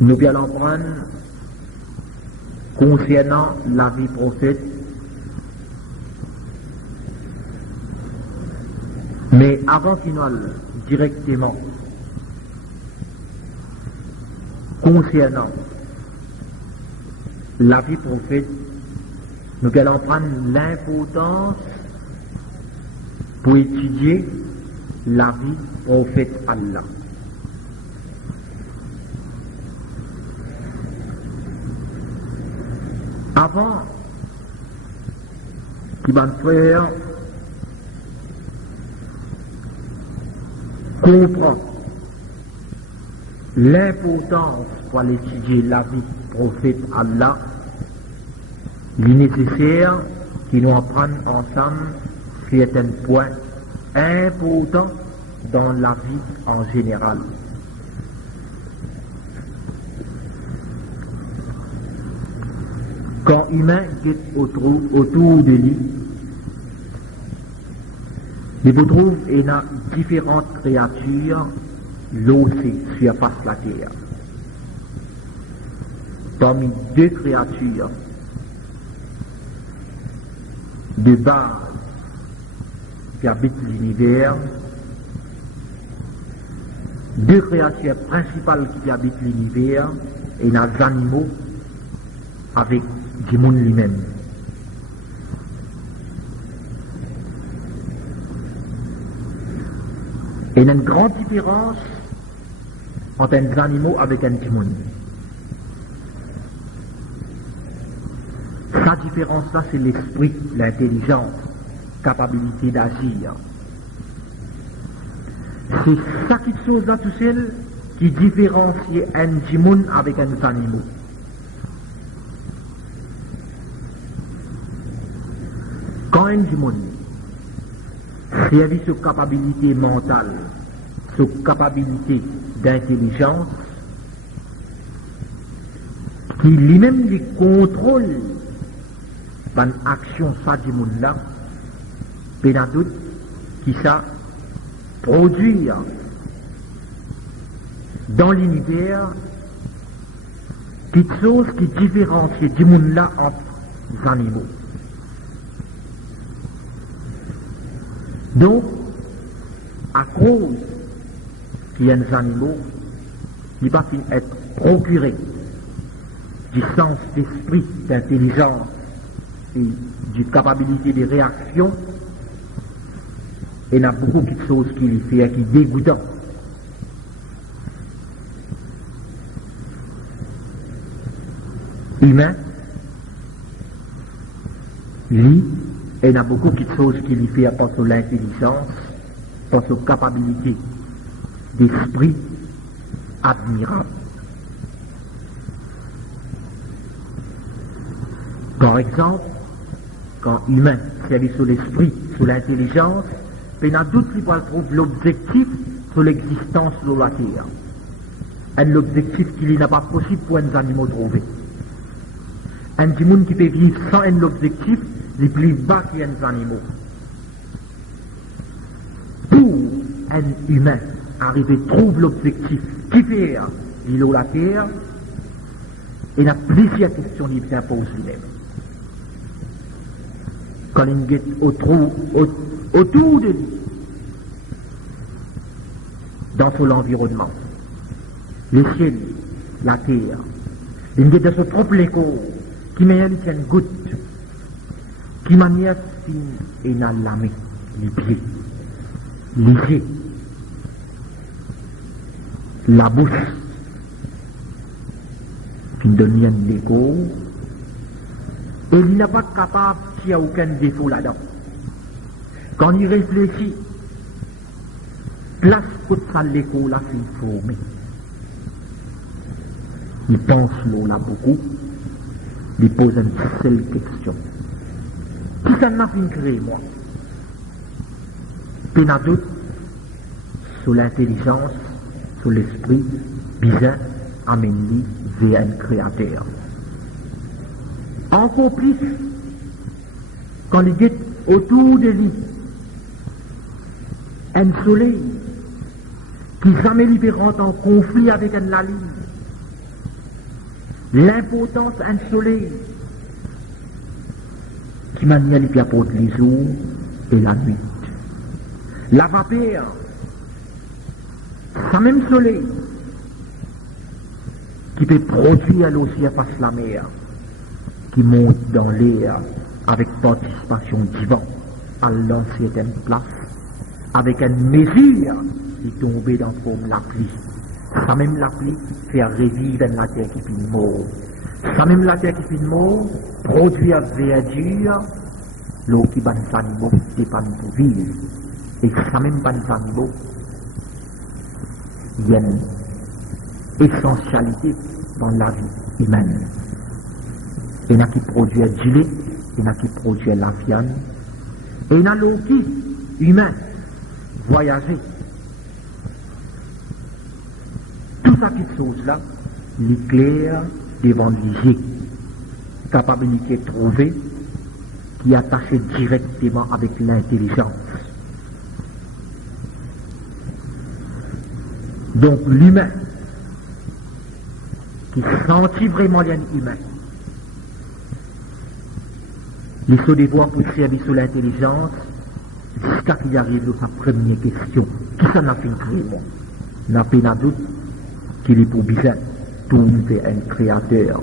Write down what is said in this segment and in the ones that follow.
Nous allons prendre concernant la vie prophète, mais avant qu'il aille directement concernant la vie prophète, nous allons prendre l'importance pour étudier la vie prophète Allah. Avant qu'il va faire comprendre l'importance pour aller étudier la vie prophète Allah, il est nécessaire qu'il nous apprenne ensemble certains points importants dans la vie en général. Quand humain est autour de lui, il vous trouve qu'il y a différentes créatures laissées sur face de la terre. Parmi deux créatures de base qui habitent l'univers, deux créatures principales qui habitent l'univers, et les animaux avec du monde lui-même. Et il y a une grande différence entre les animaux avec un du monde. Sa différence-là, c'est l'esprit, l'intelligence, capacité d'agir. C'est ça qui chose-là tout seul qui différencie un du monde avec un animal. Quand un du monde réalise sa capacité mentale, sa capacité d'intelligence, qui lui-même lui contrôle dans l'action ça du monde là, il y a doute qui ça produire dans l'univers quelque chose qui différencie du monde là entre les animaux. Donc, à cause qu'il y a des animaux qui peuvent être procurés du sens d'esprit, d'intelligence et du capacité de réaction, il y a beaucoup de choses qui les fait, qui dégoûtent. Humain, lui, il y a beaucoup de choses qui lui fait par son intelligence, par sa capacité d'esprit admirable. Par exemple, quand humain s'agit sur l'esprit, sur l'intelligence, il y a d'autres qui vont trouver l'objectif sur l'existence sur la terre. Un objectif qu'il n'est pas possible pour un animal de trouver. Un monde qui peut vivre sans un objectif, les plus bas qu'il y a des animaux. Pour un humain arriver à trouver l'objectif qui fait l'îlot la terre, il y a plusieurs questions qui s'imposent lui-même. Quand il est autour de lui, dans son environnement, le ciel, la terre, il est de son propre écho, qui m'a dit une goutte, qui manière fine et n'a la main, les pieds, les yeux, la bouche, qui donne un écho, et il n'est pas capable qu'il n'y a aucun défaut là-dedans. Quand il réfléchit, place pour ça l'écho là, c'est formé. Il pense l'eau là beaucoup, il pose une seule question. Qui ça n'a pas créé, moi? Il y a doute sur l'intelligence, sur l'esprit, bizarre, amène-lui vers un créateur. Encore plus, quand il est autour de lui, un soleil qui jamais lui rentre en conflit avec un laline, l'impotence insolée, qui manie lui apporte les jours et la nuit. La vapeur, ça même soleil, qui peut produire l'océan face la mer, qui monte dans l'air avec participation du vent à l'ancienne place, avec une mesure qui tombe dans la forme de la pluie. Ça même la pluie fait revivre la terre qui finit mort. Ça même la terre qui finit mort produit verdure, l'eau qui bat les animaux dépend pour vivre. Et ça même bat les animaux, il y a une essentialité dans la vie humaine. Il y en a qui produisent du lait, il y en a qui produisent la viande, et il y en a l'eau qui, humain, voyager. Tout ça, petites choses-là, l'éclair devant l'IG, capacité de trouver, qui est attachée directement avec l'intelligence. Donc l'humain, qui sentit vraiment l'humain, il se devoir pour servir sur l'intelligence, jusqu'à qu'il arrive à sa première question. Qui s'en a fait créer, moi? N'a pas de doute qu'il est pour bizarre, tourne vers un créateur.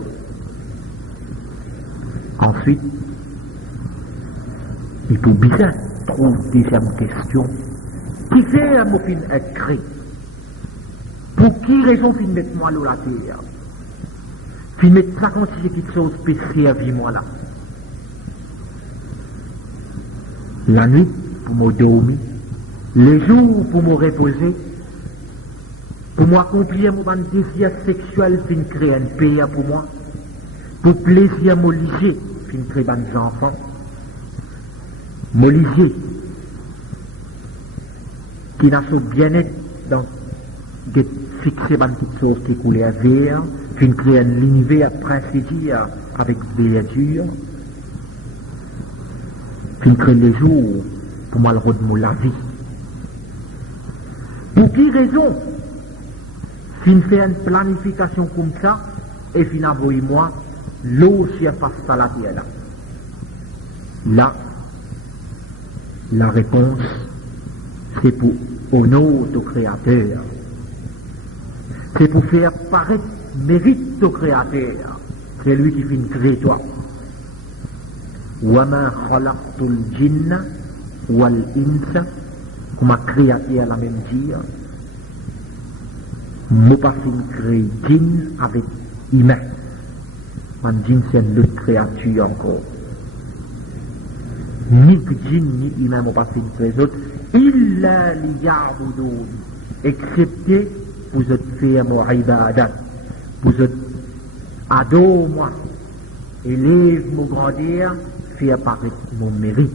Ensuite, il pour bizarre trouve deuxième question. Qui fait un mot fin être créé? Pour qui raison fin mettre moi l'eau la terre? Fin mettre ça comme si quelque chose peut servir moi là. La nuit pour me dormir, les jours pour me reposer, pour m'accomplir mon désir sexuel, fin créer un pays pour moi, pour plaisir mon liger, fin créer des enfants, mon liger, qui n'a pas bien-être dans de fixer dans toutes choses qui coulaient à verre, fin créer un univers à principer avec verdure, fin créer les jours pour moi le redemou la vie. Pour qui raison? Fin fait une planification comme ça, et fin envoyer moi l'eau surface à la terre là. Là, la réponse, c'est pour honorer au Créateur. C'est pour faire paraître mérite au Créateur. C'est lui qui finit créer toi. وَمَا خَلَقْتُ الْجِنَّ وَالْإِنسَ, comme Créateur la même dire, nous pas créer djinn avec humain. Man djinn c'est une autre créature encore. Ni djinn ni humain nous pas créer les autres. Illa liya'budun, excepté vous êtes faire mon ibadat, vous êtes adore moi, élève mon grandir, faire apparaître mon mérite.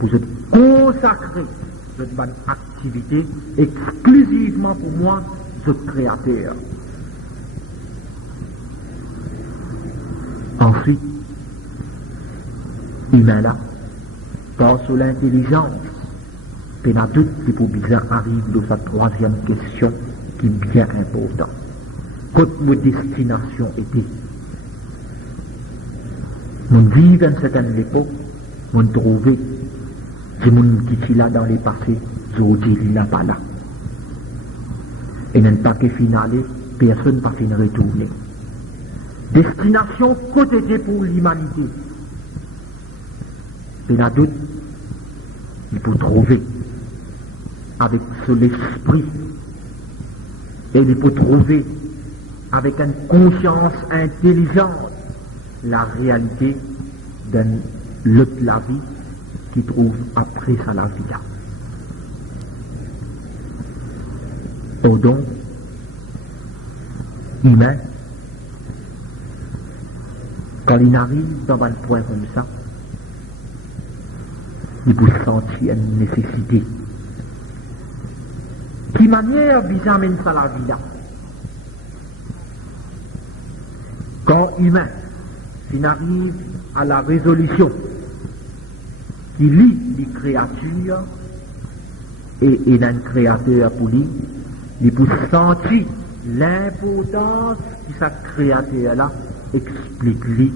Vous êtes consacré, vous êtes une activité exclusivement pour moi, ce créateur. Ensuite, humain là, par sur l'intelligence, et la doute qui pour bien arrive dans sa troisième question qui est bien importante. Quelle nos destination était? Nous vivons à une certaine époque, nous trouvons des gens qui sont là dans les passés, aujourd'hui ils ne sont pas là. Et même pas que finale, personne ne va finir retourner. Destination côté pour l'humanité. Et la doute, il faut trouver avec l'esprit, et il faut trouver avec une conscience intelligente la réalité de la vie qui trouve après ça la vie. Au donc, humain, quand il arrive dans un point comme ça, il peut sentir une nécessité. Qui manière bizarre amène ça la vie là? Quand humain, il arrive à la résolution qui lie les créatures et il a un créateur pour lui, il peut sentir l'importance que sa créature là explique-lui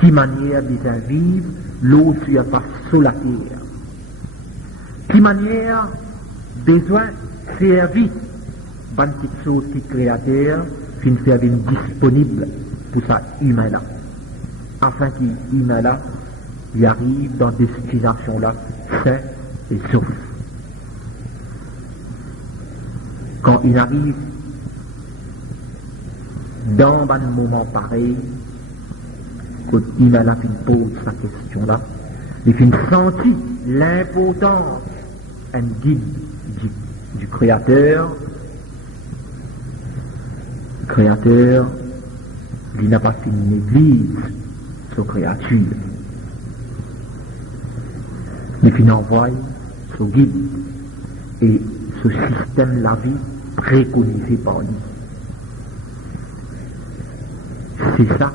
qui manière de vivre l'eau sur la sur la terre, qui manière besoin servir bonne petite chose qui créateur fin faire disponible pour ça humain là, afin qu'il humain là il arrive dans des situations là sain et sauf. Quand il arrive dans un moment pareil, quand il a pose sa question là, il finit sentir l'importance un guide du Créateur. Le Créateur, il n'a pas fait une église sur créature. Il finit envoyer son guide et ce système de la vie préconisé par lui. C'est ça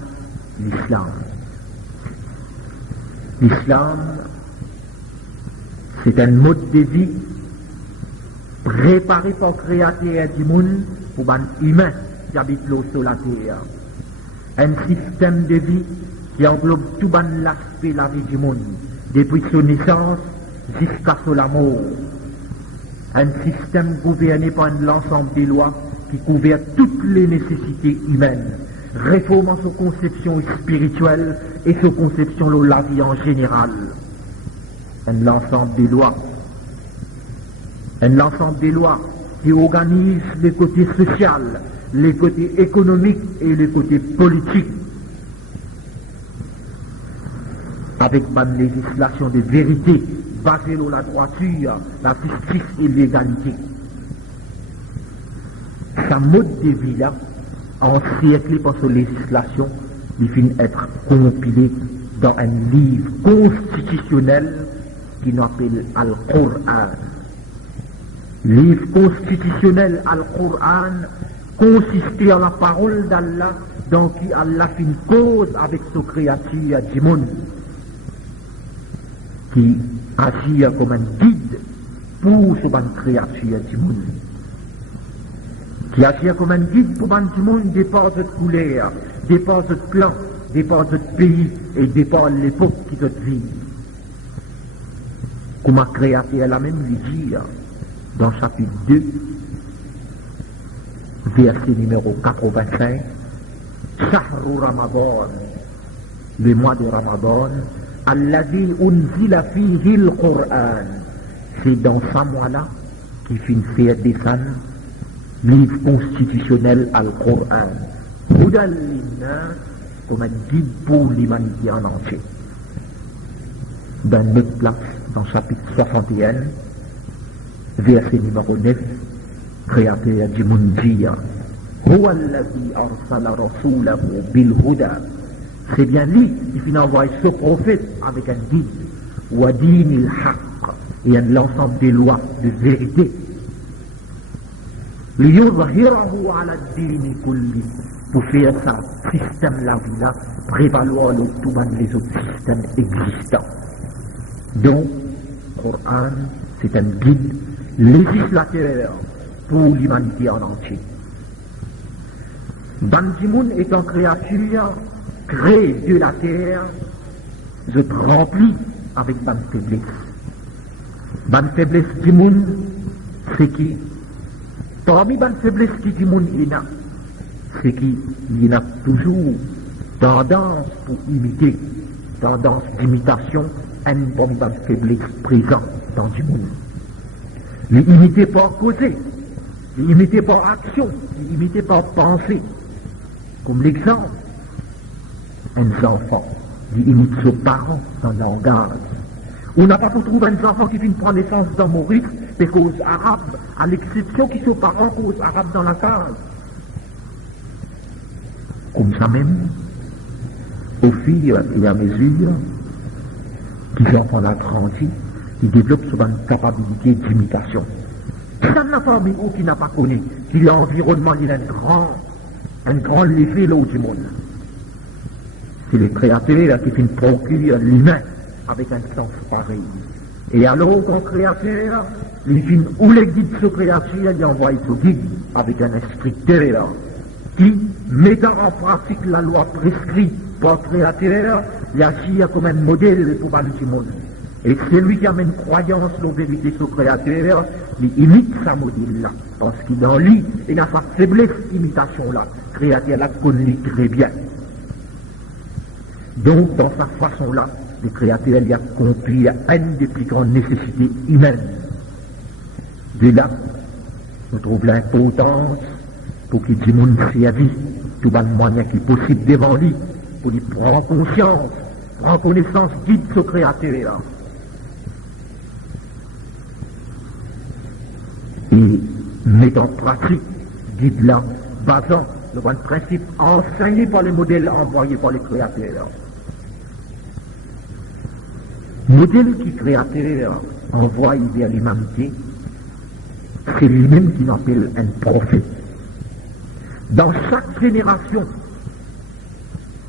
l'islam. L'islam, c'est un mode de vie préparé par le Créateur du monde pour les humains qui habitent l'eau sur la terre. Un système de vie qui englobe tout l'aspect de la vie du monde, depuis son naissance jusqu'à son mort. Un système gouverné par l'ensemble des lois qui couvre toutes les nécessités humaines, réformant sa conception spirituelle et sa conception de la vie en général. Un ensemble des lois qui organise les côtés sociaux, les côtés économiques et les côtés politiques, avec une législation de vérité basée sur la droiture, la justice et l'égalité. Sa mode de vie là, encerclé par sa législation, il finit être compilé dans un livre constitutionnel qui nous appelle Al-Qur'an. Livre constitutionnel Al-Qur'an consistait en la parole d'Allah, dans qui Allah fait une cause avec sa créature du monde, qui agit comme un guide pour cette créature du monde, qui agit comme un guide pour du monde dépend de couleur, dépend de clan, dépend de pays et dépend de l'époque qui doit vivre. Comme la créature la même lui dit dans chapitre 2, verset numéro 85, Shahru Ramadan, le mois de Ramadan, Alladhi unzila fihi al-Qur'an. C'est dans ce mois-là qu'il finit faire descendre livre constitutionnel Al-Qur'an. Hudal linnas, comme un guide pour l'humanité en entier. Dans notre place, dans chapitre 61, verset numéro 9, créateur du monde dit Huwa alladhi arsala rasulahu bil huda. C'est bien lui qui finit envoyer ce prophète avec un guide, wa dinil haqq, et un ensemble des lois de vérité. Liyuzhirahu ala ad-din kulli, pour faire ça, système la vie là, prévaloir tous les autres systèmes existants. Donc, le Coran, c'est un guide législateur pour l'humanité en entier. Bandimoun étant créature, créé de la terre, je te remplis avec bonne faiblesse. Bonne faiblesse du monde, c'est qui? Parmi bonne faiblesse du monde, il y a, c'est qu'il y a toujours tendance pour imiter, tendance d'imitation, une bonne faiblesse présente dans du monde. L'imiter par causer, l'imiter par action, l'imiter par pensée. Comme l'exemple, un enfant, il imite ses parents dans le langage. On n'a pas pu trouver un enfant qui vient prendre naissance dans Maurice, c'est cause arabe, à l'exception qui ses parents cause arabe dans la case. Comme ça même, au fur et à mesure qu'ils enfants a grandi, ils développent souvent une capacité d'imitation. Ça n'a pas mis qui n'a pas connu, qui l'environnement il a un grand effet là du monde. C'est les créateurs qui finissent procurer l'humain avec un sens pareil. Et alors, quand créateur, il finit où les guides de ce créature, il envoie ce guide. avec un esprit terreur, qui, mettant en pratique la loi prescrite par le Créateur, il agit comme un modèle pour le monde. Et celui qui amène croyance aux vérités sur le Créateur, il imite sa modèle-là. Parce qu'il dans lui, il a sa faiblesse imitation-là. Le Créateur la connaît très bien. Donc, dans sa façon-là, le Créateur il a accompli une des plus grandes nécessités humaines. De là, on trouve l'importance pour qu'il dise monde servi, tout le moyen qui est possible devant lui, pour lui prendre conscience, prendre connaissance, guide ce Créateur. Et mettre en pratique, guide là, basant le bon principe enseigné par les modèles envoyés par les créateurs. Modèle qui créateur envoie vers l'humanité, c'est lui-même qui l'appelle un prophète. Dans chaque génération,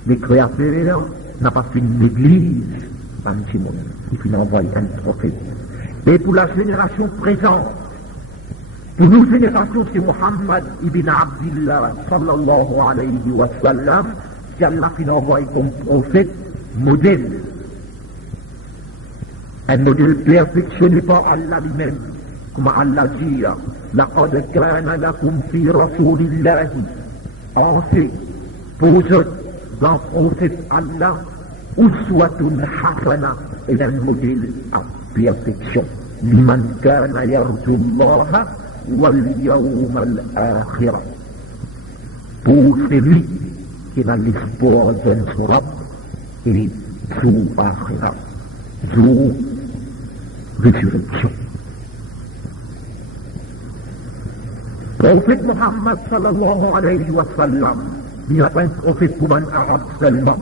les créateurs n'ont pas fait une église, il faut envoyer un prophète. Et pour la génération présente, pour nos générations, c'est Muhammad ibn Abdillah sallallahu alayhi wa sallam qui Allah fait envoyer comme prophète modèle. Un modèle perfectionné par Allah lui-même. Comme Allah dit, لَقَدْ كَانَ لَكُمْ فِي رَسُولِ اللَّهِ en fait, pour eux, dans le prophète Allah, uswatun hasana est un modèle à perfection. لِمَنْ كَانَ يَرْجُو اللَّهَ وَالْيَوْمَ الْآخِرَ. Pour celui qui a l'espoir d'un surab et jour akhira, jour résurrection. Prophète Muhammad sallallahu alayhi wa sallam, il n'est pas un prophète pour un arabe seulement,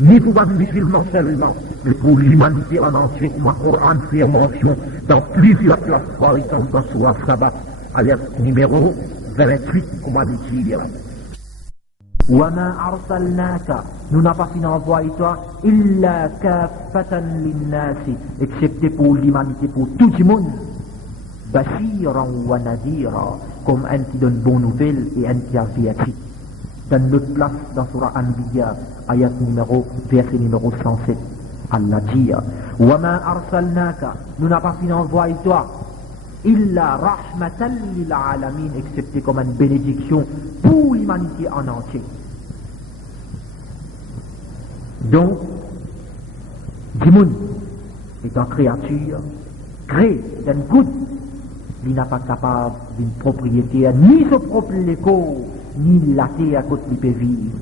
ni pour un musulman seulement, mais pour l'humanité en entier, comme le Coran fait mention dans plusieurs places, par exemple dans Surah Sabah, alerte numéro 28, comme on dit. وَمَا أَرْسَلْنَاكَ nous n'avons pas fini envoyer toi إِلَّا كَافَّةً لِلنَّاسِ excepté pour l'humanité, pour tout le monde. Bashiran wa nadira, comme un qui donne bonne nouvelle et un qui avertit. Dans notre place, dans Surah Anbiya, verset numéro 107, Allah dit وَمَا أَرْسَلْنَاكَ nous n'avons pas fini envoyer toi إِلَّا رَحْمَةً لِلْعَالَمِينَ excepté comme une bénédiction pour l'humanité en entier. Donc, Dimoun est une créature créée d'un goutte. Il n'est pas capable d'une propriété, ni son propre écho, ni la terre à côté il peut vivre.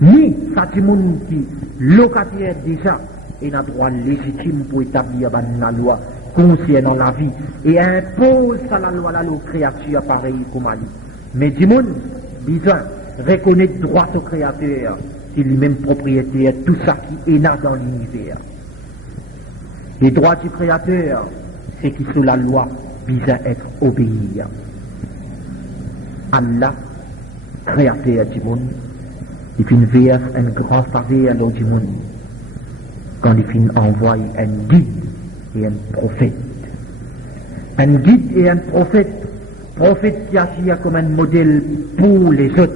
Ni ça Dimoun qui, locataire déjà, est un droit légitime pour établir la loi concernant la vie et impose à la loi aux créatures pareilles comme Ali. Mais Dimoun, besoin reconnaître droit au créateur, c'est lui-même propriétaire tout ça qui est là dans l'univers. Les droits du créateur, c'est qui sous la loi vise à être obéi. Allah, créateur du monde, il fait verse un grand faveur à l'eau du monde quand il fait envoyer un guide et un prophète. Un guide et un prophète qui agit comme un modèle pour les autres.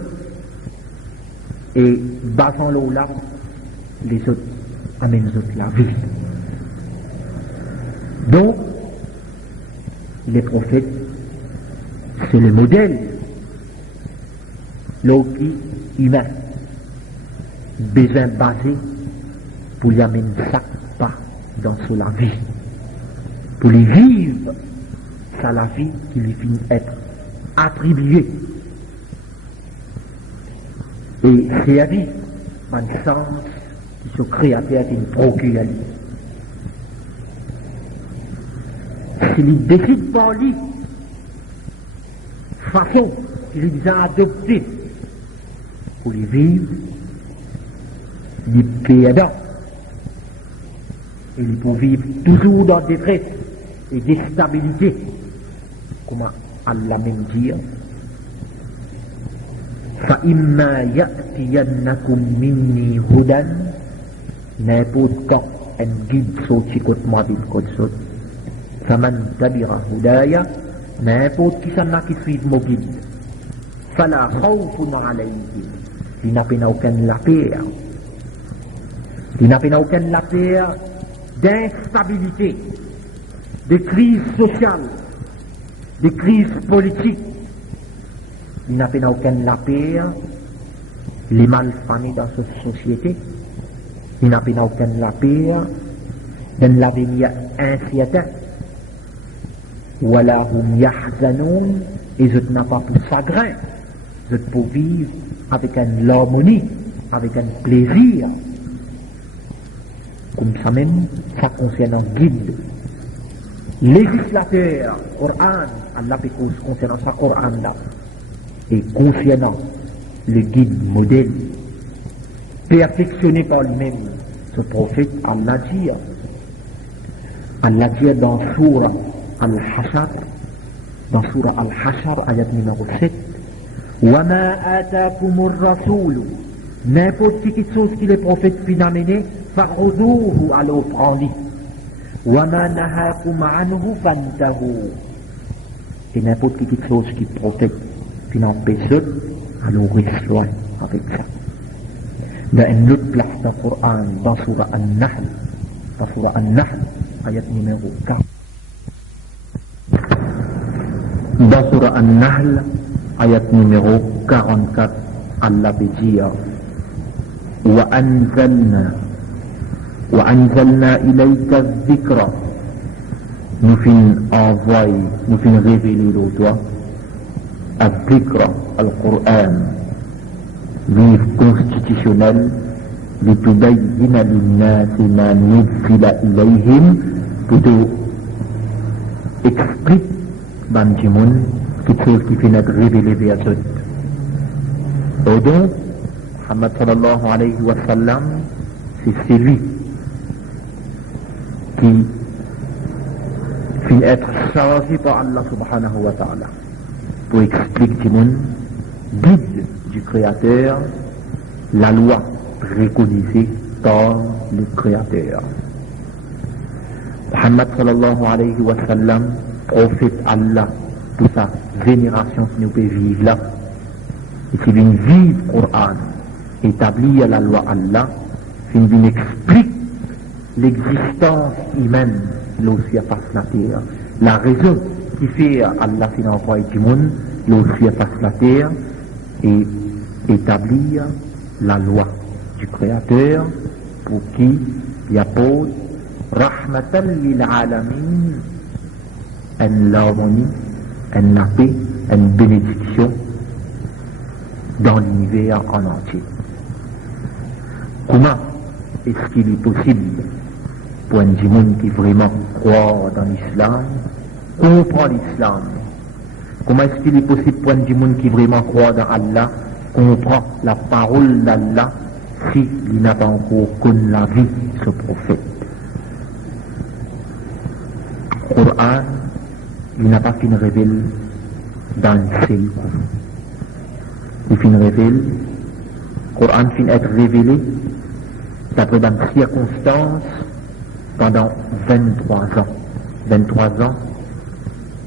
Et basant l'eau là, les autres amènent les autres la vie. Donc, les prophètes, c'est le modèle, l'eau qui humain, besoin basé pour y amener chaque pas dans la vie, pour les vivre, ça la vie qui lui finit être attribuée. Et c'est à dire, en sens, qui se créateur qui procure à lui. S'il décide par lui, façon qu'il les a adoptés pour les vivre, les perdants, et ils peuvent vivre toujours dans des détresse et des stabilités, comme Allah même dit. فَإِمَّا يَأْتِيَنَّكُمْ مِنِّي هُدًى n'importe quand un guide sorti côté moi d'une côté saute فَمَنْ تَبِرَ هُدَايَ n'importe qui s'en a qui suit mon guide. Fala khawfun alayhim. Il n'a pas aucune la paix. Il n'a pas aucune la paix d'instabilité, de crise sociale, de crise politique. Il n'a pas aucune la paix les malfamés dans cette société. Il n'a pas aucune la paix dans l'avenir incertain. Wala hum yahzanoun, et je n'ai pas pour chagrin, je peux vivre avec une harmonie, avec un plaisir. Comme ça même, ça concerne un guide. Législateur, Coran, Allah pécose concernant sa Coran là, et concernant le guide modèle, perfectionné par lui-même, ce prophète, Allah dit dans Surah Al-Hashar, dans Surah Al-Hashar, ayat numéro 7, وَمَا آتَاكُمُ الرَّسُولُ, n'importe quelque chose que le prophète fit amener, فَخُذُوهُ, alors prends-le. وَمَا نَهَاكُمْ عَنْهُ فَانْتَهُوا, et n'importe quelque chose que le prophète fit empêcher, alors reste loin avec ça. Dans une autre place dans le Coran, dans Surah An-Nahl, ayat numéro 4. Dans Surah An-Nahl, ayat numéro 44, Allah peut dire وَأَنزَلْنَا إِلَيْكَ الذِّكْرَ, nous fin envoyer, nous fin révéler le toi, الذِّكْرَ, Al-Qur'an, livre constitutionnel, لِتُبَيِّنَ لِلنَّاسِ مَا نُزِّلَ إِلَيْهِمْ, pour te expliquer Banjimoun, quelque chose qui finit d'être révélé vers eux. Et donc, Muhammad sallallahu alayhi wa sallam, c'est celui qui finit d'être chargé par Allah subhanahu wa ta'ala pour expliquer Jimoun, guide du Créateur, la loi préconisée par le Créateur. Muhammad sallallahu alayhi wa sallam, prophète Allah, pour sa génération qui nous peut vivre là, et qui vient vivre le Coran, établir la loi Allah, qui vient expliquer l'existence humaine, l'océan face la terre, la raison qui fait Allah qui envoie du monde, l'océan face la terre, et établir la loi du Créateur pour qui il appose rahmatan lil alamin, une harmonie, une paix, une bénédiction dans l'univers en entier. Comment est-ce qu'il est possible pour un monde qui vraiment croit dans l'islam, comprend l'islam? Comment est-ce qu'il est possible pour un monde qui vraiment croit dans Allah, comprend la parole d'Allah, s'il n'a pas encore connu la vie de ce prophète? Le Coran, il n'a pas fait une révèle dans le ciel. Il fait une révèle, le Coran finit être révélé d'après dans des circonstances pendant 23 ans. 23 ans,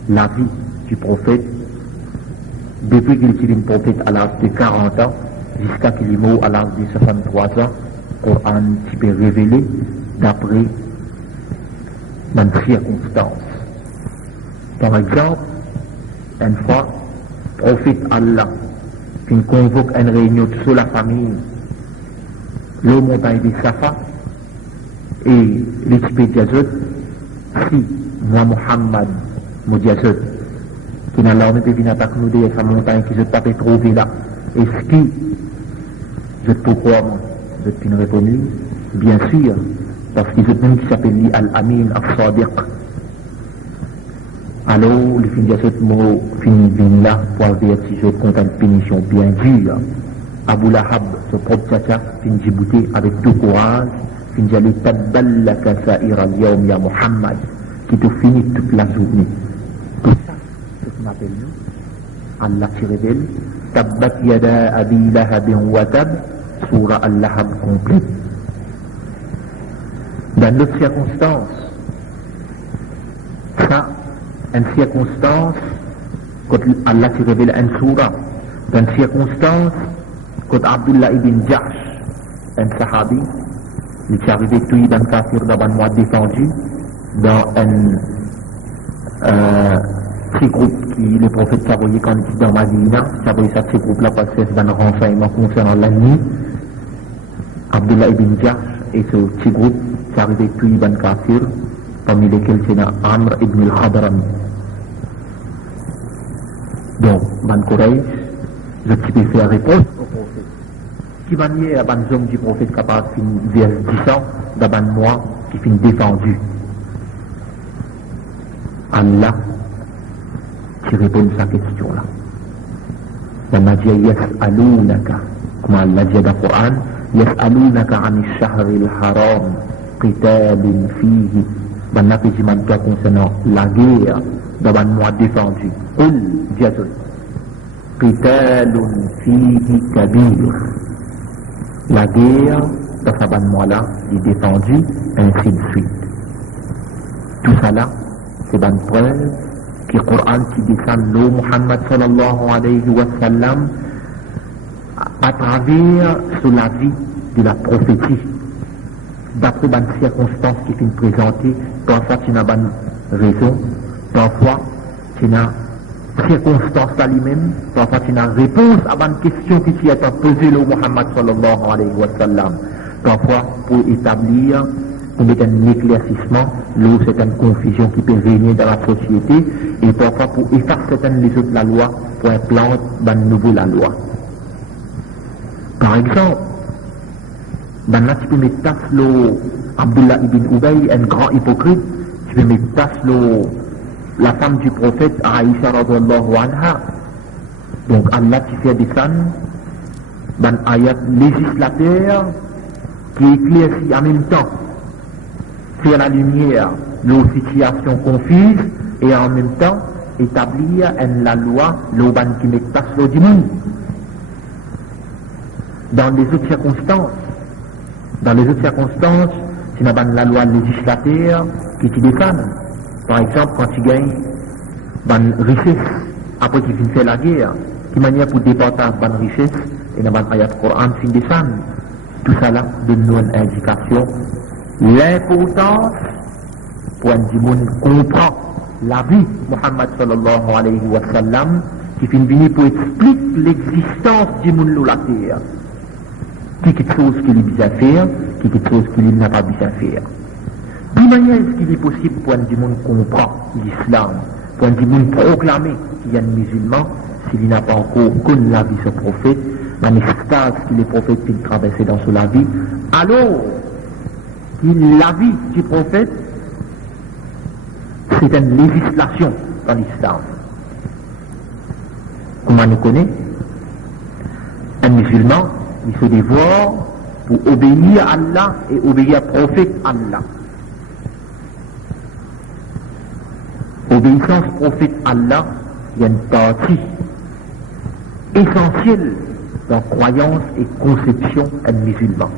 la vie du prophète, depuis qu'il était un prophète à l'âge de 40 ans, jusqu'à qu'il est mort à l'âge de 63 ans, le Coran s'est révélé d'après dans des circonstances. Par exemple, une fois, le prophète Allah, qui convoque une réunion de toute la famille, le montagne de Safa, et l'équipe Diazot, si moi Muhammad, mon Diazot, qui n'a l'armée de venir attaquer nous de sa montagne qui se tapait trouver là, est-ce que je peux croire, je peux répondre, bien sûr, parce qu'il y a un qui s'appelle Al-Amin Al-Sadiq. Alors, le fin de ce mot finit là pour avertir contre une punition bien dure. Abu Lahab, ce propre tchatcha, finit djibouté avec tout courage, finit d'aller tabballaka sa'ir al-yawm ya Muhammad, qui te finit toute la journée. Tout ça, ce qu'on appelle nous, Allah qui révèle, tabbat yada abi lahabin wa tab, surah al-Lahab complète. Dans d'autres circonstances, ça, une circonstance quand Allah s'est révélé une sourate, dans une circonstance, quand Abdullah ibn Jahsh, un sahabi, il est arrivé tout ibn Kafir dans un mois défendu, dans un petit groupe qui le prophète a envoyé quand il était dans Madina, il a envoyé ça petit groupe là parce que c'est un renseignement concernant la nuit. Abdullah ibn Jahsh et ce petit groupe, c'est arrivé tout ibn Kafir, parmi lesquels c'est Amr ibn al-Khadrami. Donc, Ban Quraysh, je peux faire réponse au prophète. Qui va nier à Ban Zong du prophète capable de faire 10 ans, dans Ban Mois qui finit défendu. Allah qui répond à sa question là. Il a dit Yas'alunaka, comme Allah dit dans le Coran, Yas'alunaka an ash-shahr al-haram, qitalin fihi. Ben là que je m'en concernant la guerre dans le mois défendu. Qul jazul. Qitalun fihi kabir. La guerre dans ce mois-là est défendue, ainsi de suite. Tout ça là, c'est une preuve que le Coran qui descend l'eau Muhammad sallallahu alayhi wa sallam à travers sur la vie de la prophétie. D'après les circonstances qui sont présentées, parfois tu n'as pas de raison, parfois tu n'as circonstances à lui-même, parfois tu n'as réponse à une question qui t'y est posée le Muhammad sallallahu alayhi wa sallam. Parfois pour établir, pour mettre un éclaircissement, là où c'est une confusion qui peut régner dans la société, et parfois pour effacer certaines les autres la loi, pour implanter une nouvelle la loi. Par exemple, ben là, tu peux mettre tasse Abdullah ibn Ubay, un grand hypocrite, tu peux mettre tasse la femme du prophète Aïcha radhiyallahu anha. Donc Allah qui fait descendre ben ayat législateur qui éclaircit en même temps, faire la lumière nos situations confuses et en même temps établir la loi l'oban qui met tasse du monde. Dans les autres circonstances, tu n'as pas la loi législative qui te défend. Par exemple, quand tu gagnes une richesse, après tu finis faire la guerre, qui manière pour déporter une richesse, et dans l'ayat Coran, tu finis descendre. Tout ça là donne-nous une indication. L'importance pour un monde comprend la vie de Muhammad sallallahu alayhi wa sallam, qui finit venir pour expliquer l'existence du monde sur la terre. Qui quelque chose qu'il est bien faire, qui quelque chose qu'il n'a pas bien faire. De manière est-ce qu'il est possible pour un monde comprendre l'islam, pour un monde proclamer qu'il y a un musulman, s'il n'a pas encore connu la vie de ce prophète, dans l'extase que les prophètes qu'il traversaient dans la vie, alors la vie du prophète, c'est une législation dans l'islam. Comment on le connaît? Un musulman, il se dévore pour obéir à Allah et obéir au prophète Allah. Obéissance au prophète Allah, il y a une partie essentielle dans croyance et conception d'un musulman.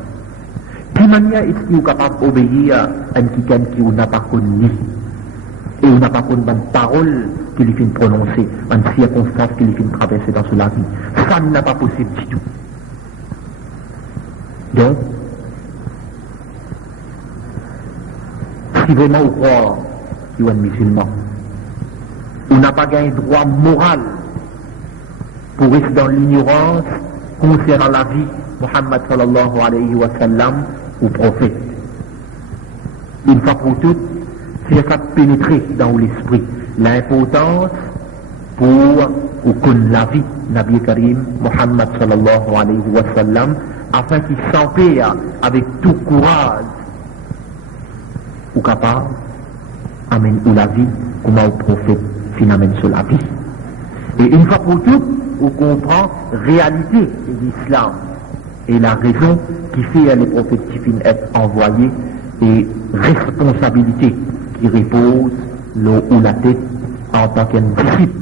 De manière est-ce qu'il est capable d'obéir à quelqu'un qui n'a pas connu et qui n'a pas connu une parole qu'il vient prononcer, une circonstance qu'il vient traverser dans la vie. Ça n'est pas possible du tout. Donc, si vraiment on croit qu'il y a un musulman, on n'a pas gagné droit moral pour rester dans l'ignorance concernant la vie de Muhammad sallallahu alayhi wa sallam ou prophète. Une fois pour toutes, c'est ça pénétrer dans l'esprit l'importance pour connaître la vie de Nabi Karim Muhammad sallallahu alayhi wa sallam afin qu'il s'empare avec tout courage ou capable amène la vie comme le prophète amène sur la vie. Et une fois pour toutes, on comprend la réalité de l'islam et la raison qui fait les prophètes qui finissent être envoyés et responsabilité qui repose l'eau ou la tête en tant qu'un disciple,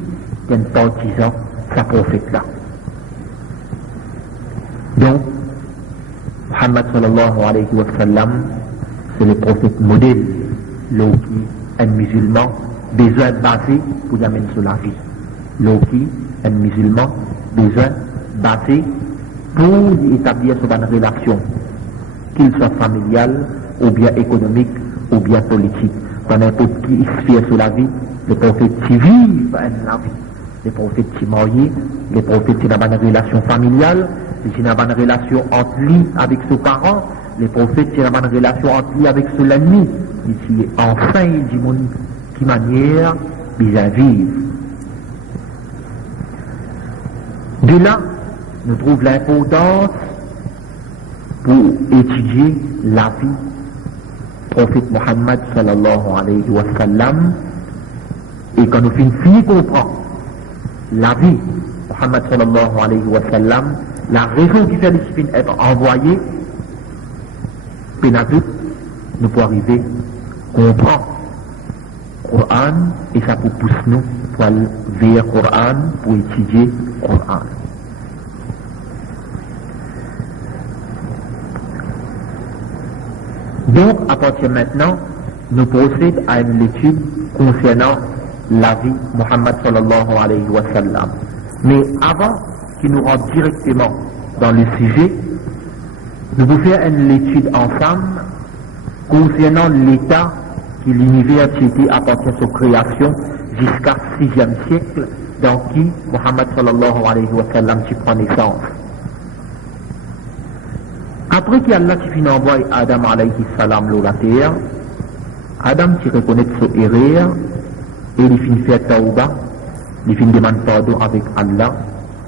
qu'un partisan, sa prophète-là. Donc, Muhammad sallallahu alayhi wa sallam, c'est le prophète modèle, l'eau qui un musulman besoin de baser pour y amener sur la vie. Loki, un musulman, besoin basé pour établir sur une relation, qu'il soit familiale, ou bien économique, ou bien politique. Dans n'importe qui sphère sur la vie, les prophètes qui vivent la vie. Les prophètes qui marient, les prophètes qui ont une relation familiale, qui ont une relation entre lui avec ses parents, les prophètes qui ont une relation entre lui avec son ennemi. Ici, enfin, il dit qui manière bien vivre. De là, nous trouvons l'importance pour étudier la vie du prophète Mohammed sallallahu alayhi wa sallam, et quand nous finissons comprendre la vie de Mohammed sallallahu alayhi wa sallam, la raison qui fait qu'il finit être envoyé, nous pouvons arriver à comprendre le Coran, et ça peut pousser nous pour aller vers le Coran, pour étudier le Coran. Donc, à partir de maintenant, nous procédons à une étude concernant la vie de Mohammed sallallahu alayhi wa sallam. Mais avant qu'il nous rentre directement dans le sujet, nous allons faire une étude ensemble concernant l'état que l'univers était à partir de sa création jusqu'à 6e siècle, dans qui Mohammed sallallahu alayhi wa sallam prend naissance. Après qu'Allah qui finit envoyer Adam alayhi salam sur la terre, Adam qui reconnaît son erreur, et il finit faire tauba, il finit demander pardon avec Allah,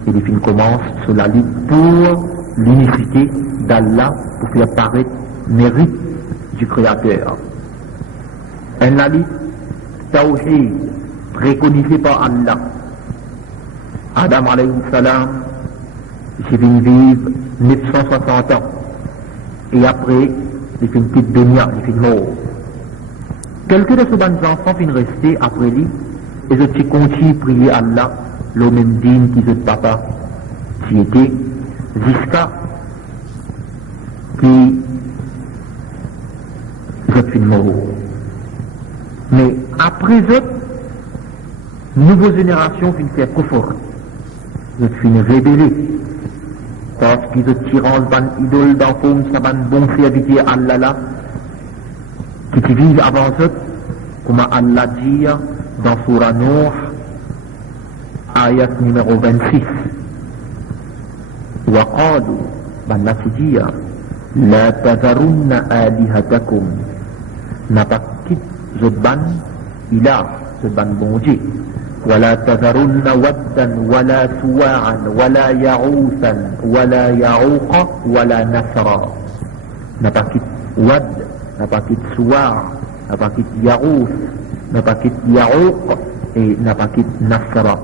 et il finit commence sur la lutte pour l'unicité d'Allah, pour faire paraître mérite du Créateur. Un la lutte tawhid, préconisé par Allah. Adam alayhi salam, il vient vivre 960 ans. Et après, il fait une petite dunya, il fait mort. Quelques de ces bons enfants finissent rester après lui, et je continue à prier Allah, le même digne qui est papa, qui était, jusqu'à qui je suis mort. Mais après eux, nouvelle génération finit faire confort. Je suis rébellé. Parce qu'ils se tirent ban idole dans forme, ça ban bon serviteur Allah là, qui vivent avant eux, comme Allah dit dans Surah Nuh, ayat numéro 26. وقالوا ban la dit, la tazarunna alihatakum, n'a pas quitté ce ban, ilah, ce ban bon Dieu. ولا تذرن ودا ولا سواعا ولا يعوثا ولا يعوق ولا نسرا. N'a pas quitté wad, n'a pas quitté suwa', n'a pas quitté yarouth, n'a pas quitté yaouq et n'a pas quitté nasra.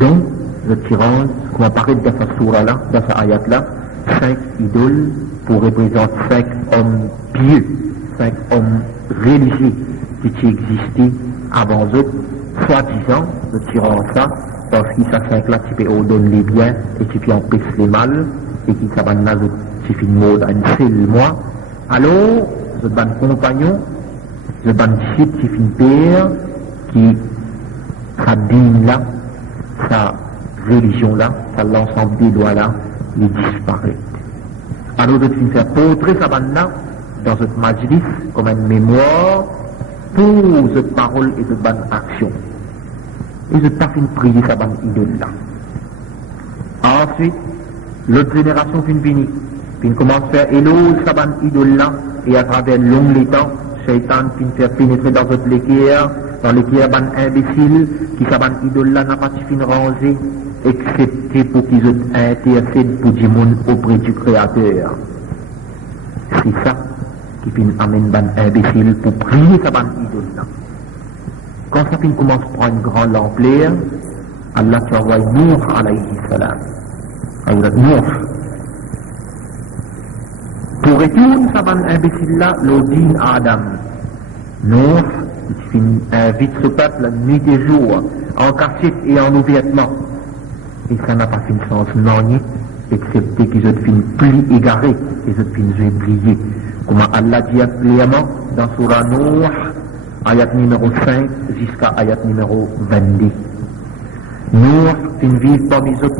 Donc, le tirage, comme apparaît dans cette surah-là, dans cette ayat-là, 5 idoles pour représenter 5 hommes pieux, 5 hommes religieux qui existaient avant eux, soi-disant, nous tirons ça, parce qu'ils savent là, tu peux ordonner les biens et tu peux empêcher les mal, et qu'ils savent là, tu fais une mode à une seule mois. Alors, ce ban compagnon, ce ban disciple, tu fais une père, qui, sa dîme là, sa religion là, ça l'ensemble des lois là, les disparaît. Alors, tu fais faire portrait sa ban là, dans cette majlis, comme une mémoire, pour cette parole et cette bonne action. Et je pas fini de prier sa bonne idole là. Ensuite, l'autre génération finit, puis commence à faire éloge sa bonne idole là, et à travers long les temps, Shaitan finit faire pénétrer dans votre l'équerre, dans l'équerre bonne imbécile, qui sa bonne idole là n'a pas fini de ranger, excepté pour qu'ils intercèdent pour du monde auprès du Créateur. C'est ça qui finit amène ban imbécile pour prier sa ban idole là. Quand ça finit commence à prendre une grande ampleur, Allah tu envoie Nuh alayhi salam. Alors Nuh, pour retourner sa ban imbécile là, l'odine Adam. Nuh, il finit invite ce peuple la nuit et jour, en cachette et en ouvertement. Et ça n'a pas fini sans non, excepté qu'ils ont fini plus égarés, ils ont fini briller. Comme Allah dit clairement dans Surah Nuh, ayat numéro 5 jusqu'à ayat numéro 22. Nous, une vie parmi eux,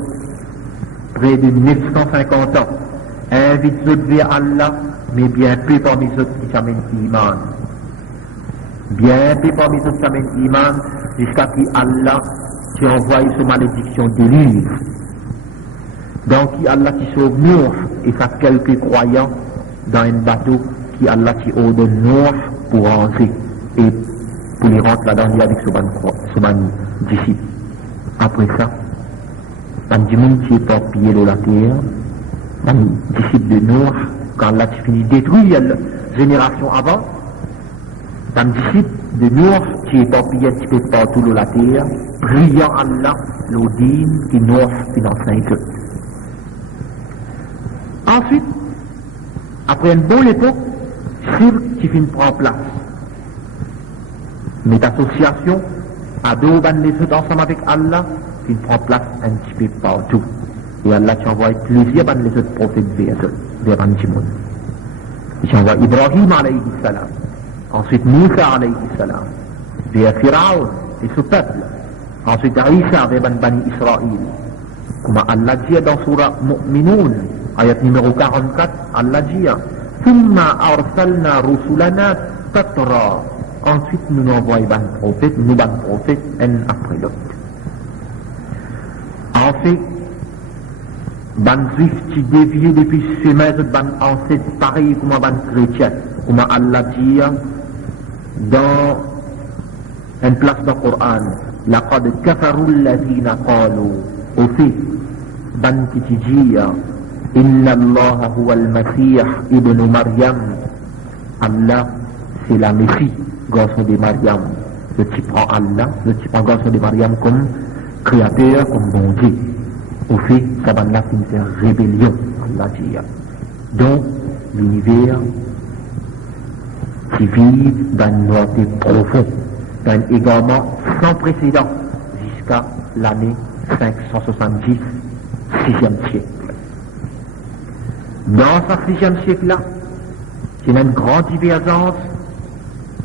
près de 950 ans, invite eux vers Allah, mais bien peu parmi eux qui s'amènent iman. Bien peu parmi eux qui s'amènent iman, jusqu'à ce qu'Allah qui envoie sa malédiction de l'île. Donc, Allah qui sauve Nour et sa quelques croyants dans un bateau qui Allah qui ordonne Nour pour rentrer et pour les rentrer là-dedans avec ce disciple. Après ça, un monde qui est torpillé de la terre, un disciple de Nour, quand Allah qui finit de détruire la génération avant, un disciple de Nour qui est torpillé un petit peu partout de la terre, priant Allah, l'Odine qui Nour qui dans 5 ans. Ensuite, après une bonne époque, Shirk qui finit prend place. Mais l'association, à deux les autres ensemble avec Allah, qui prend place un petit peu partout. Et Allah qui envoie plusieurs les autres prophètes vers un petit monde. Il envoie Ibrahim alayhi salam, ensuite Moussa alayhi salam, vers Pharaon et ce peuple. Ensuite Isa vers Bani Israël. Comme Allah dit dans Surah Mu'minun, ayat numéro 44, Allah dit ثم أرسلنا رسلنا تترى. Ensuite nous envoyons des prophètes, un après l'autre. Ensuite, les juifs qui dévient depuis ces maîtres, les ancêtres, pareil comme les chrétiens, comme Allah dit dans une place dans le Coran, لقد كفروا الذين قالوا وفي بن كتجيا إن الله هو المسيح ابن مريم. Allah c'est la Messie, garçon de Mariam. Le type prend Allah, le type prend garçon de Mariam comme créateur, comme bon Dieu. Au fait, ça va là qui fait rébellion, Allah dit. Donc, l'univers qui vit dans une noirté profonde, dans un égarement sans précédent, jusqu'à l'année 570, 6e siècle. Dans ce 6e siècle-là, il y a une grande divergence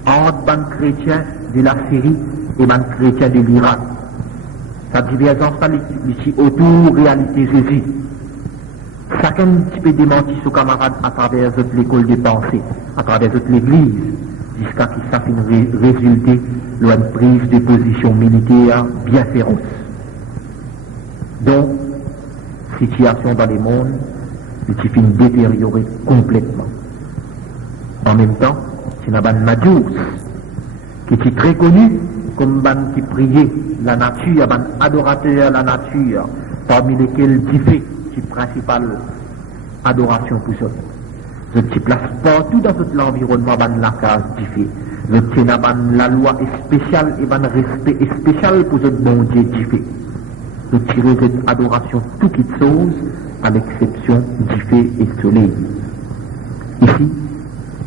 entre les chrétiens de la Syrie et les chrétiens de l'Irak. Cette divergence est autour de la réalité Jésus. Chacun peut démentir ses camarades à travers l'école de pensée, à travers l'église, jusqu'à ce que ça finisse résulter d'une prise de position militaire bien féroce. Donc, situation dans le monde, qui finit détériorée complètement. En même temps, c'est un Majous qui est très connu comme ban qui priait la nature, un adorateur de la nature, parmi lesquels Tifé, qui est principale adoration pour ça. Je te place partout dans tout l'environnement ban la case Tifé. Je tiens la loi est spéciale et ban respect est spécial pour ce bon Dieu Tifé. Je tire cette adoration tout qui chose, à l'exception Tifé et soleil. Ici,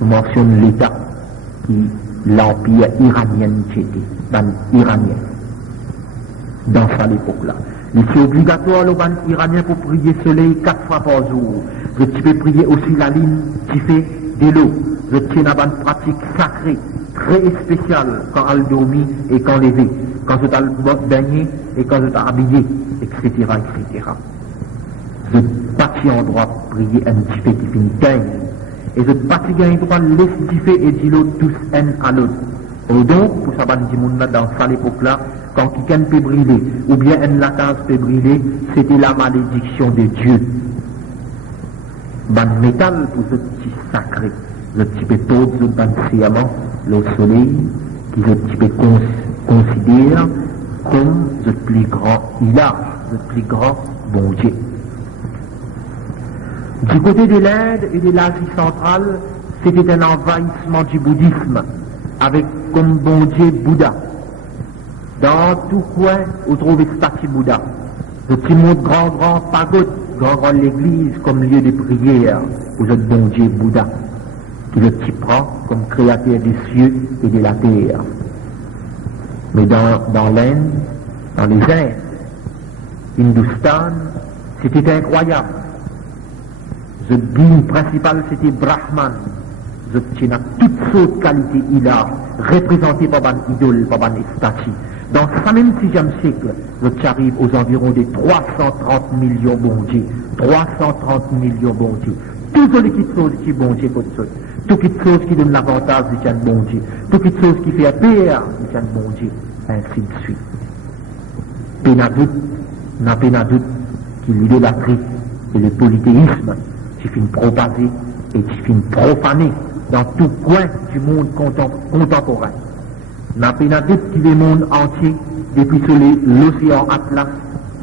on mentionne l'État qui l'empire iranien était, iranien, dans cette époque-là. Il est obligatoire le ban iranien pour prier soleil 4 fois par jour. Je peux prier aussi la ligne qui fait de l'eau. Je tiens à une pratique sacrée, très spéciale quand elle dormit et quand levé, quand je t'ai baigné et quand je t'ai habillé, etc., etc. Je pas en droit de prier un petit fait qui finit gagne. Et je pas en droit de laisser fait et dire l'autre tous un à l'autre. Et donc, pour ça, dans cette époque-là, quand quelqu'un peut brûler, ou bien un latence peut brûler, c'était la malédiction de Dieu. Ban métal pour ce petit sacré, le petit peu tôt, le ban sciemment, le soleil, qui le petit peu considère comme le plus grand ilah, le plus grand bon Dieu. Du côté de l'Inde et de l'Asie centrale, c'était un envahissement du bouddhisme, avec comme bon Dieu Bouddha. Dans tout coin, on trouve des statues Bouddha. Le petit monde grand pagode, grand l'église comme lieu de prière pour le bon Dieu Bouddha, qui le petit prend comme créateur des cieux et de la terre. Mais dans l'Inde, dans les Indes, Hindustan, c'était incroyable. Le digne principal, c'était Brahman. Je tiens à toutes sortes de qualités ilah, représenté par une idole, par une statue. Dans ce même 6e siècle, nous arrive aux environs de 330 millions bon Dieu. 330 millions bon Dieu. Tout ce qui chose qui bon Dieu pour tout. Tout qui chose qui donne l'avantage du bon Dieu. Tout qui chose qui fait pire du bon Dieu. Ainsi de suite. N'a pas doute que l'idolâtrie et le polythéisme qui finissent propager et qui finissent profaner dans tout coin du monde contemporain. N'a pas doute que le monde entier, depuis sur l'océan Atlas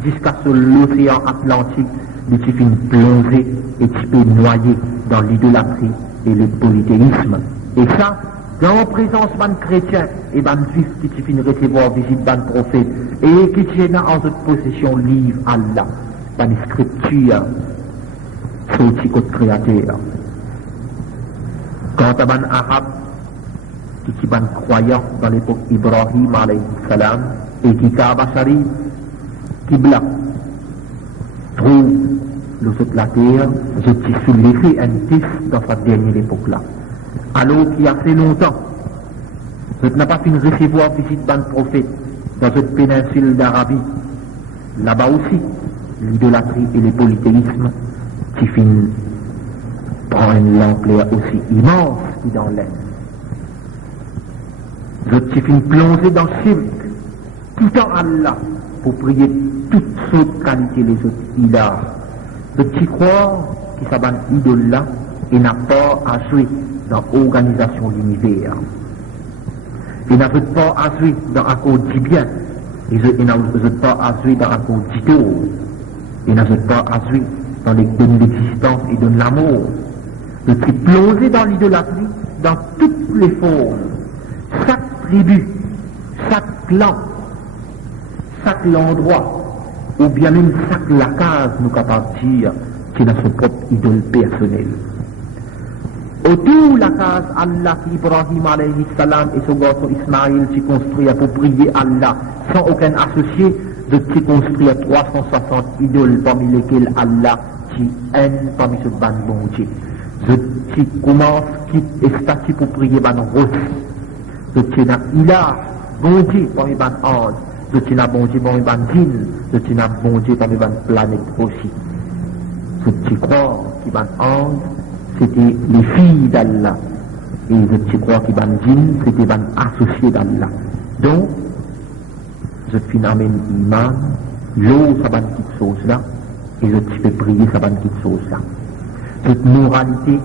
jusqu'à sur l'océan Atlantique, qui finissent plonger et qui peut noyer dans l'idolâtrie et le polythéisme. Et ça, dans la présence d'un chrétien et d'un juif qui finit recevoir visite d'un prophète et qui tient en toute possession livre Allah, dans les scriptures, sorti contre créateur. Quant à un arabe qui est un croyant dans l'époque Ibrahim alayhi salam et qui Kaabashari, qui blanc, trouve le de la terre, je suis soulève un test dans cette dernière époque-là. Alors qu'il y a assez longtemps, je n'ai pas fini de recevoir visite d'un prophète dans cette péninsule d'Arabie. Là-bas aussi, l'idolâtrie et le polythéisme qui finissent prendre une ampleur aussi immense que dans l'air. Je suis fini plongé dans le cirque, tout en Allah, pour prier toutes autres qualités les autres idars. Je suis croire que ça va idole là et n'a pas à jouer dans l'organisation de l'univers. Il n'a pas à jouer dans un code du bien. Il n'a pas à jouer dans un code du tort. Il n'a pas à jouer dans les données d'existence et de l'amour. Je suis plongé dans l'idolâtrie dans toutes les formes. Chaque tribu, chaque clan, chaque endroit, ou bien même chaque lacase, nous capable de dire qu'il a son propre idole personnelle. Autour de la case Allah Ibrahim alayhi salam et son garçon Ismaïl qui construit pour prier Allah sans aucun associé, de qui construit 360 idoles parmi lesquelles Allah qui aime parmi ce ban bon Dieu. De qui commence qui est statue pour prier ban rose. De qui n'a ilah bon Dieu parmi ban ange. De qui n'a bon Dieu parmi ban djinn. De qui n'a bon Dieu parmi ban planète aussi. De qui croit qui ban ange c'était les filles d'Allah. Et je crois que ban djinn, c'était ban associé d'Allah. Donc, je finis amène iman, l'eau, ça ban petite chose là, et je fais prier, ça ban petite chose là. Cette moralité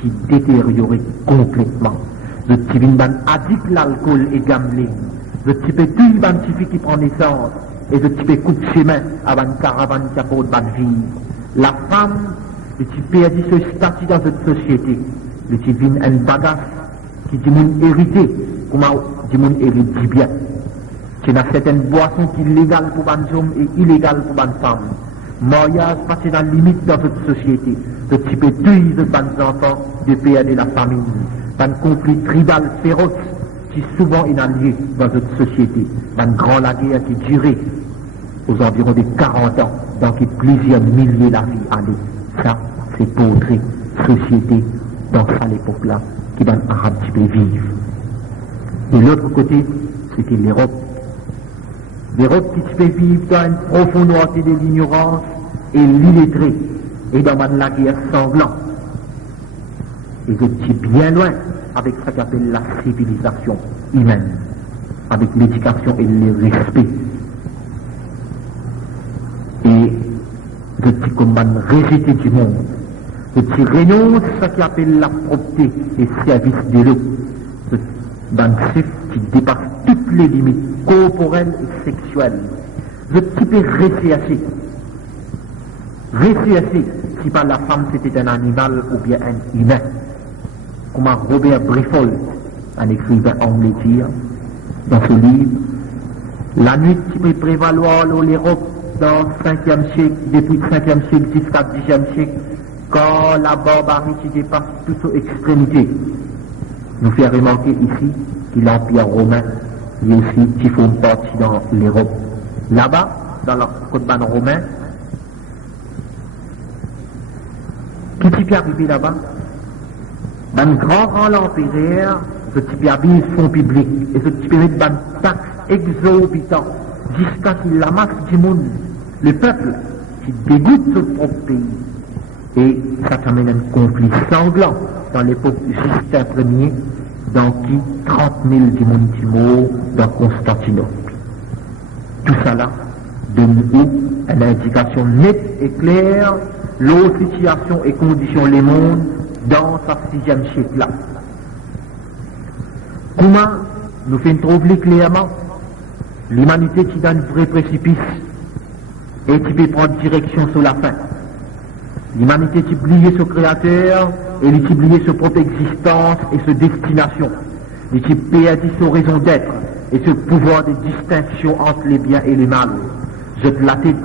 qui détériorait complètement. Je finis ban addict l'alcool et gambling. Je fais tout ban qui prend naissance, et je fais coup de chemin à ban caravane qui apporte ban vie. La femme, et tu perdis ce statut dans cette société. Et tu viens un bagage qui dit mon hérité, comment dit mon hérite du bien. Tu as certaines boissons qui sont légales pour un homme et illégales pour une femme. Mariage passé dans la limite dans cette société. Que tu peux tuer de bonnes enfants, de perdre la famille. Un conflit tribal féroce qui souvent est lieu dans cette société. Une grande guerre qui durait aux environs de 40 ans, dans qui plusieurs milliers de vie allaient. Ça, c'est pauvre société dans cette époque-là qui dans l'Arabe qui peut vivre. De l'autre côté, c'était l'Europe. L'Europe qui peut vivre dans une profondeur de l'ignorance et l'illettré et dans la guerre sanglante. Et je suis bien loin avec ce qu'on appelle la civilisation humaine, avec l'éducation et le respect. Et je suis comme un rejeté du monde. Je suis renonce à ce qu'on appelle la propreté et service de l'eau. Dans un chef qui dépasse toutes les limites corporelles et sexuelles. Je suis recherché. Recherché si par la femme c'était un animal ou bien un humain. Comme Robert Briffault, un écrivain anglais, dans ce livre, la nuit qui peut prévaloir l'Europe dans le 5e siècle, depuis le 5e siècle jusqu'à le 10e siècle, quand la barbarie qui dépasse toute extrémité. Nous fait remarquer ici que l'Empire romain, il y a aussi qui font partie dans l'Europe. Là-bas, dans le côte ban romain, qui s'y est arrivé là-bas? Dans le grand l'empereur ce type habille fonds publics, et ce type met ban taxe exorbitant, jusqu'à ce que la masse du monde, le peuple, qui dégoûte son propre pays. Et ça t'amène un conflit sanglant dans l'époque Justin Ier, dans qui 30 000 du monde qui meurent dans Constantinople. Tout ça là donne une indication nette et claire l'autre situation et conditions les mondes dans sa 6e siècle là. Comment nous fait trouver clairement l'humanité qui est dans un vrai précipice et qui peut prendre direction sur la fin. L'humanité qui oublie son créateur et qui oublie sa propre existence et sa destination. Et qui perdit sa raison d'être et ce pouvoir de distinction entre les biens et les mal. Je te la tête,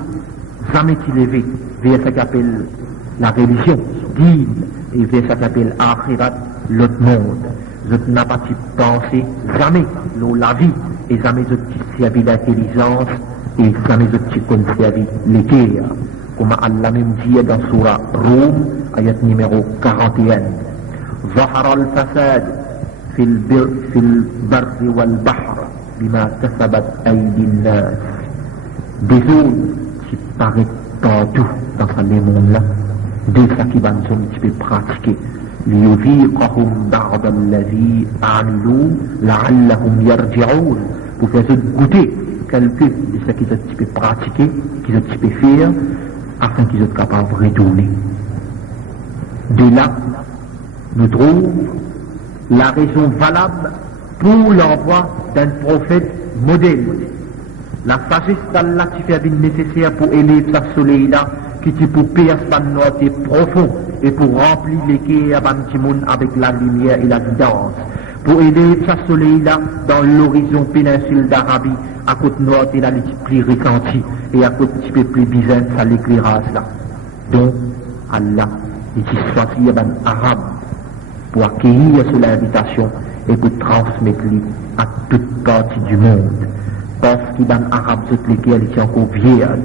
jamais qui levé vers ce qu'appelle la religion, digne, et vers ce qu'appelle Akhirat, l'autre monde. Je n'ai pas pensé jamais la vie et jamais je t'ai servi d'intelligence et jamais je t'ai conservé les guerres. Comme Allah même dit dans Surah Rum, ayat numéro 41. ظهر الفساد في البر والبحر بما كسبت أيدي الناس. Des zones qui paraissent partout dans ce monde-là, des ça qui vont un petit peu pratiquer. ليذيقهم بعض الذي عملوا لعلهم يرجعون, pour faire goûter quelques de ce qu'ils ont pu pratiquer, qu'ils ont pu faire, afin qu'ils soient capables de retourner. De là, nous trouvons la raison valable pour l'envoi d'un prophète modèle. La sagesse d'Allah qui fait nécessaire pour élever sa soleil-là, qui est pour percer notre profond et pour remplir les guerres avec la lumière et la guidance. Pour aider sa soleil-là dans l'horizon péninsule d'Arabie, à côté nord et la plus ressentie, et à côté un peu plus bizarre, ça l'éclairage là. Donc, Allah, il choisit les Arabes pour accueillir sur l'invitation et pour transmettre à toute partie du monde. Parce qu'il y a des Arabes lesquels sont encore vierges.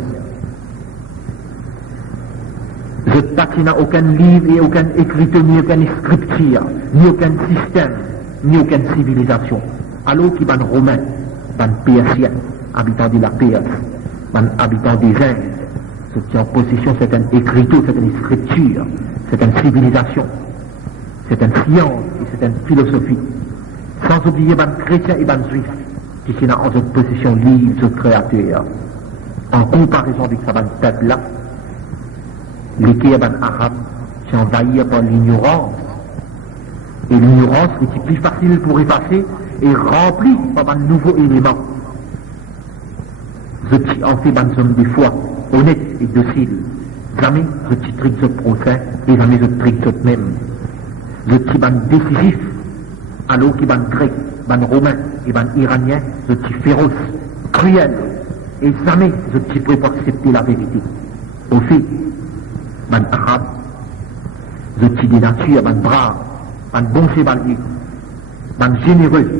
Je n'ai aucun livre et aucun écriture, ni aucune scripture, ni aucun système, ni aucune civilisation. Alors qu'il y a des Romains, des Persiens, habitants de la Perse, des habitants des Indes, ceux qui sont en possession, c'est une écriture, c'est une scripture, c'est une civilisation, c'est une science et c'est une philosophie. Sans oublier les chrétiens et les juifs, qui sont en possession livre de créateur. En comparaison avec ce peuple-là, les Kéban arabes sont envahis par l'ignorance. Et l'ignorance est plus facile pour effacer et remplie par un nouveau élément. Je suis en fait un homme de foi, honnête et docile. Jamais je suis trique ce procès et jamais je trique ce même. Je suis un décisif, alors qu'il y a un grec, un romain et un iranien, je suis féroce, cruel, et jamais je suis prêt pour accepter la vérité. Au fait, un arabe, je suis de nature, un brave, un bon chevalier, un généreux,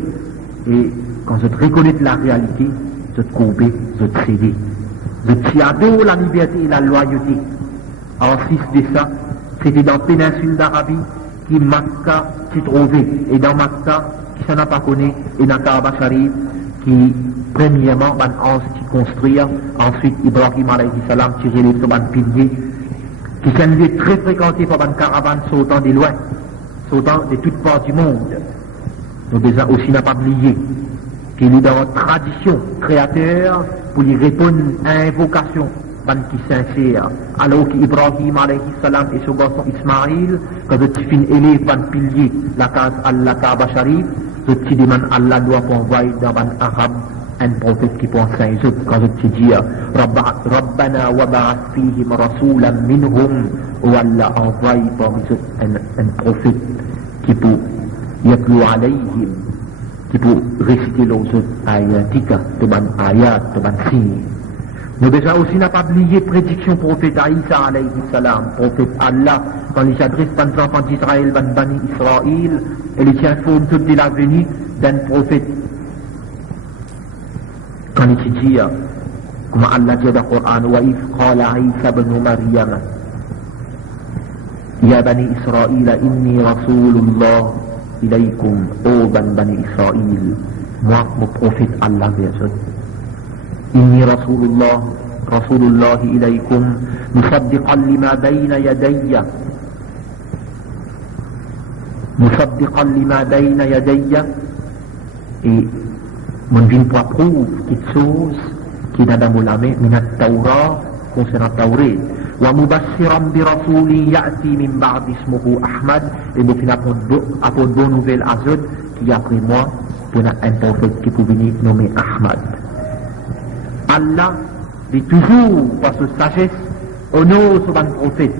et quand je reconnais la réalité, je te coupe, je te cède. Je suis adore la liberté et la loyauté. En 6 de ça, c'était dans la péninsule d'Arabie qui Makka s'y trouvait, et dans Makka, qui s'en a pas connu, et dans Kaaba Sharif, qui, premièrement, un ange qui construit, ensuite Ibrahim alayhi salam qui relève sur un pilier, qui s'est un lieu très fréquenté par une caravane sautant de loin, sautant de toutes parts du monde. Nous déjà aussi n'a pas oublié qu'il est dans la tradition créateur pour lui répondre à invocation qui sincère. Alors qu'Ibrahim alayhi salam et son garçon Ismaïl, quand je suis élève par pilier la case Allah Kaaba Sharif, je suis demande Allah doit envoyer dans un arabe un prophète qui pense à eux quand je te dis Rabbana wa ba'ath fihim rasulan minhum, ou Allah envoie parmi eux un prophète qui peut yatlu alayhim, qui peut réciter les autres ayatika, de ban ayat, de ban signe. Nous déjà aussi n'a pas oublié prédiction prophète Aïssa alayhi salam, prophète Allah, quand il s'adresse aux enfants d'Israël, Bani Israël, et il s'informe tout de l'avenir d'un prophète. Quand il dit, comme Allah dit dans le Coran, وَإِذْ قَالَ عِيسَى بْنُ مَرْيَمَ يَا بَنِي إِسْرَائِيلَ إِنِّي رَسُولُ اللَّهِ ilaykum, ô Bani Israël, moi, mon prophète Allah vers eux. Inni Rasulullah ilaykum, musaddiqan lima bayna yadayya. Musaddiqan lima bayna yadayya. Et mon vin pour prouve quelque chose qui n'a dans la main, minat Taura, concernant Tauré. Wa mubassiran bi rasuli ya'ti min ba'd ismuhu Ahmad. Et nous finissons pour bonne nouvelle à eux, qui après moi, pour un prophète qui peut venir nommer Ahmad. Allah dit toujours, par sa sagesse, honore sur un prophète.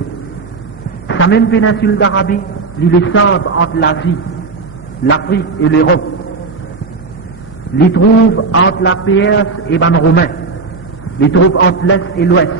Sa même péninsule d'Arabie, il est centre entre l'Asie, l'Afrique et l'Europe. Il trouve entre la Perse et les Romains. Il trouve entre l'Est et l'Ouest.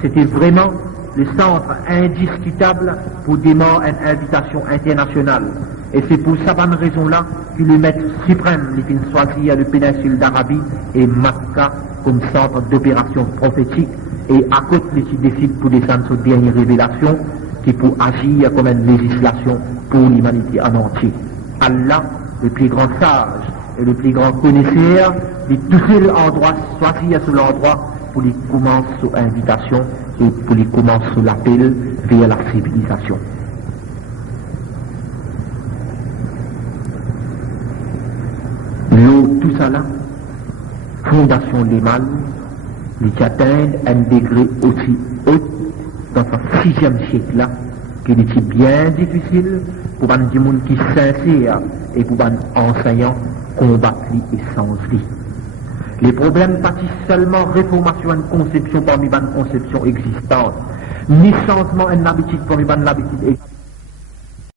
C'était vraiment le centre indiscutable pour démarrer une invitation internationale. Et c'est pour cette bonne raison-là que le maître suprême, il finit choisir le péninsule d'Arabie et Makka comme centre d'opération prophétique. Et à côté, il décide pour descendre sur dernière révélation qui pour agir comme une législation pour l'humanité en entier. Allah, le plus grand sage et le plus grand connaisseur, il toucher l'endroit, choisir sur l'endroit pour les commencer sur invitation et pour les commencer sur l'appel vers la civilisation. Tout ça là, fondation des mal, ils atteignent un degré aussi haut dans ce 6e siècle là, qu'il est bien difficile pour des gens qui sont sincères et pour des enseignants combattre l'essence. Les problèmes partent seulement réformation d'une conception parmi les conceptions existantes, ni changement d'une habitude parmi les habitudes existantes.